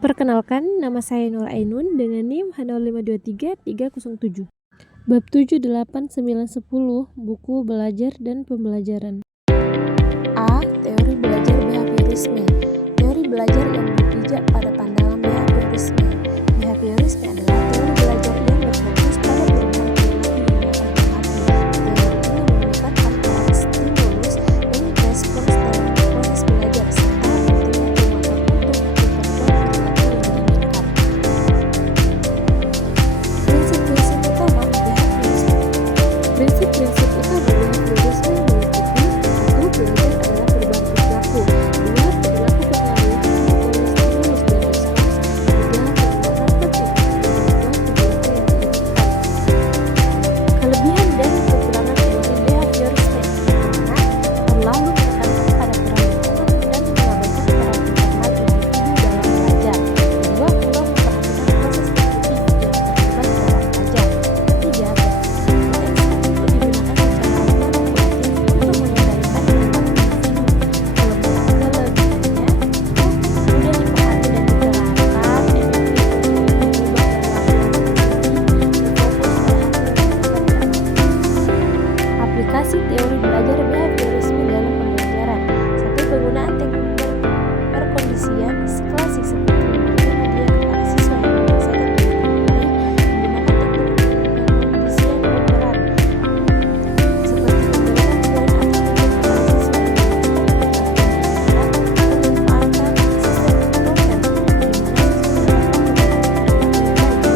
Perkenalkan, nama saya Nur Ainun dengan NIM H0523307. Bab 7, 8, 9, 10, buku belajar dan pembelajaran. A. Teori belajar behaviorisme. Teori belajar yang berpijak pada pandangan behaviorisme. Behaviorisme adalah teori belajar yang berfokus pada perubahan perilaku yang dapat diamati. Teori ini mengedepankan proses stimulus dan respons dalam proses belajar serta pentingnya penguatan untuk memperkuat perilaku yang diinginkan. Prinsip-prinsip utama behaviorisme. Prinsip-prinsip utama behaviorisme meliputi: 1. Belajar adalah perubahan perilaku. 2. Perilaku pengaruh oleh stimulus dan respons. 3. Penguatan penting untuk memperkuat perilaku yang diinginkan. Kelebihan dan kekurangan teori behaviorisme. Pertama, terlalu menekankan pada peran lingkungan dan mengabaikan peran internal individu dalam belajar. Kedua, kurang memperhatikan proses kognitif yang terlibat dalam belajar. Ketiga, berpotensi untuk digunakan secara manipulatif untuk mengendalikan perilaku individu. Kelemahan kelebihannya: mudah dipahami dan diterapkan, efektif untuk mengubah perilaku individu, berfokus pada hasil yang didapat. Aplikasi teori belajar behaviorisme dalam pembelajaran. 1. Penggunaan teknik perkondisian klasik seperti memberikan hadiah kepada siswa yang menyelesaikan dengan baik. Menggunakan teknik perkondisian berperan seperti memberikan poin atau hadiah kepada siswa yang melakukan perilaku yang diinginkan. Memanfaatkan sistem reward, di mana siswa mendapatkan pemberian perilaku yang baik jika diberikan.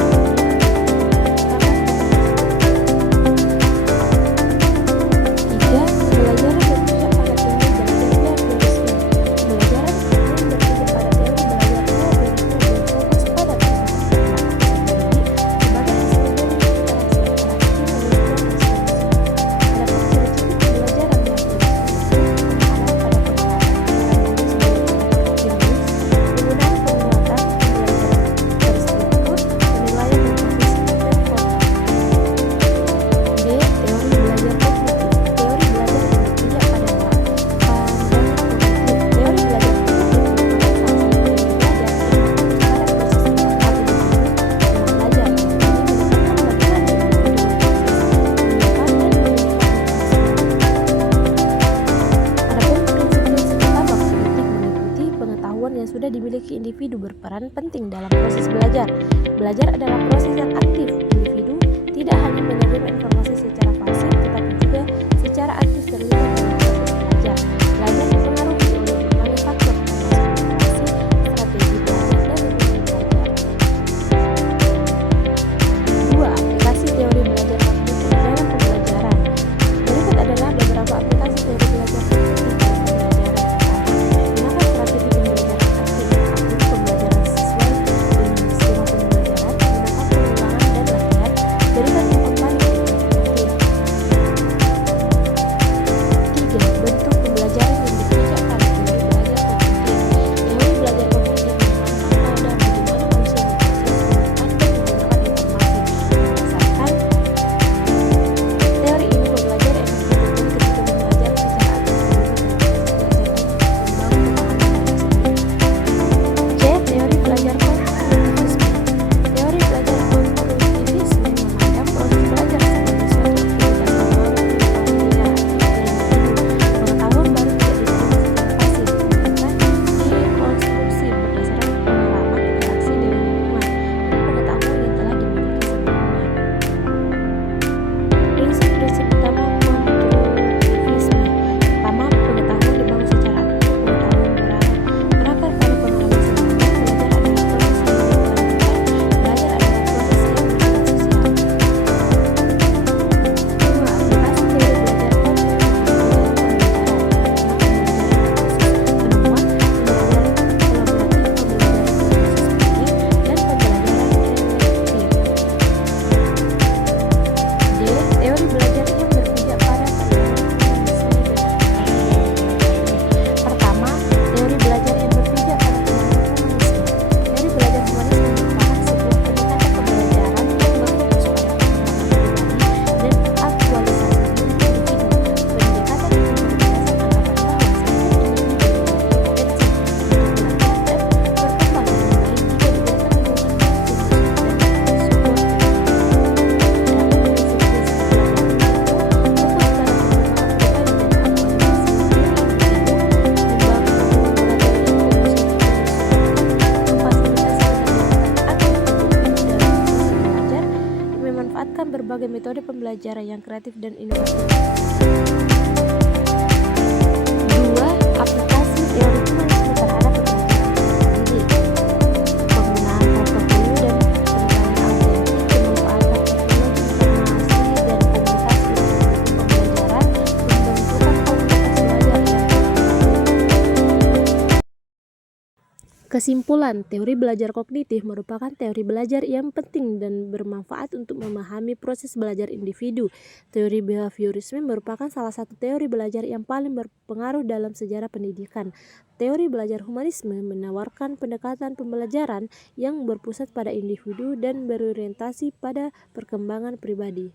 3. Pembelajaran berpijak pada teori belajar behaviorisme. Pembelajaran yang berpijak pada teori belajar behaviorisme berfokus pada perubahan perilaku individu sebagai hasil dari interaksi antara stimulus dan respons. Adapun ciri-ciri pembelajaran behaviorisme itu penekanan pada penguatan antara stimulus penggunaan penguatan pembelajaran terstruktur, penilaian berbasis efek kontak. B. Teori belajar kognitif. Teori belajar yang berpijak pada pandangan kognitif. Teori belajar kognitif merupakan salah satu teori belajar yang berfokus pada proses internal individu dalam belajar. Ini menekankan bagaimana individu memproses, menyiapkan, dan memiliki informasi. Adapun prinsip-prinsip utama kognitif meliputi: pengetahuan yang sudah dimiliki individu berperan penting dalam proses belajar. Belajar adalah proses yang aktif. Individu tidak hanya menerima informasi secara pasif, tetapi juga secara aktif terlibat dalam proses belajar. Belajar dipengaruhi oleh berbagai faktor, termasuk interaksi, strategi belajar, dan lingkungan belajar. 2. Aplikasi teori belajar kognitif dalam pembelajaran. Berikut adalah beberapa aplikasi teori belajar kognitif dalam pembelajaran. Pertama, gunakan strategi pembelajaran aktif. Aktif pembelajaran sesuai dengan skema pembelajaran. Gunakan pengulangan dan latihan. Berikan umpan balik ketika terakhir. sebagai metode pembelajaran yang kreatif dan inovatif. 2. Aplikasi teori humanisme terhadap pembelajaran pendidik. Penggunaan portofolio dan penilaian autentik, pemanfaatan teknologi informasi dan komunikasi untuk mendukung pembelajaran, pembentukan komunitas belajar yang Kesimpulan, teori belajar kognitif merupakan teori belajar yang penting dan bermanfaat untuk memahami proses belajar individu. Teori behaviorisme merupakan salah satu teori belajar yang paling berpengaruh dalam sejarah pendidikan. Teori belajar humanisme menawarkan pendekatan pembelajaran yang berpusat pada individu dan berorientasi pada perkembangan pribadi.